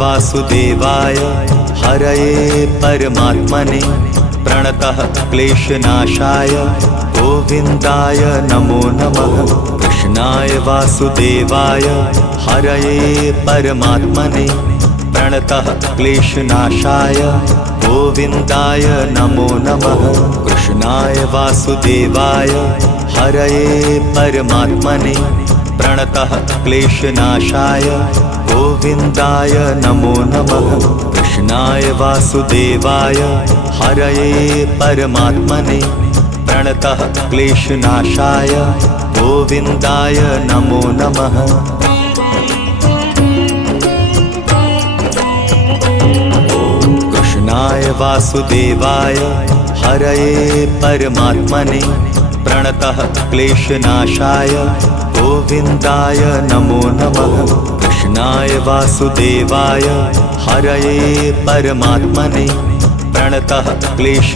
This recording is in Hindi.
वासुदेवाय हरये परमात्मने प्रणतः क्लेशनाशाय गोविन्दाय नमो नमः। कृष्णाय वासुदेवाय हरये परमात्मने प्रणतः क्लेशनाशाय गोविन्दाय नमो नमः। कृष्णाय वासुदेवाय हरये परमात्मने प्रणतः क्लेशनाशाय गोविन्दाय नमो नमः। कृष्णाय वासुदेवाय हरये परमात्मने प्रणतः क्लेशनाशाय गोविन्दाय नमो नमः। कृष्णाय वासुदेवाय हरये परमात्मने प्रणतः क्लेशनाशाय गोविन्दाय नमो नमः। कृष्णाय वासुदेवाय हरये परमात्मने प्रणतः क्लेश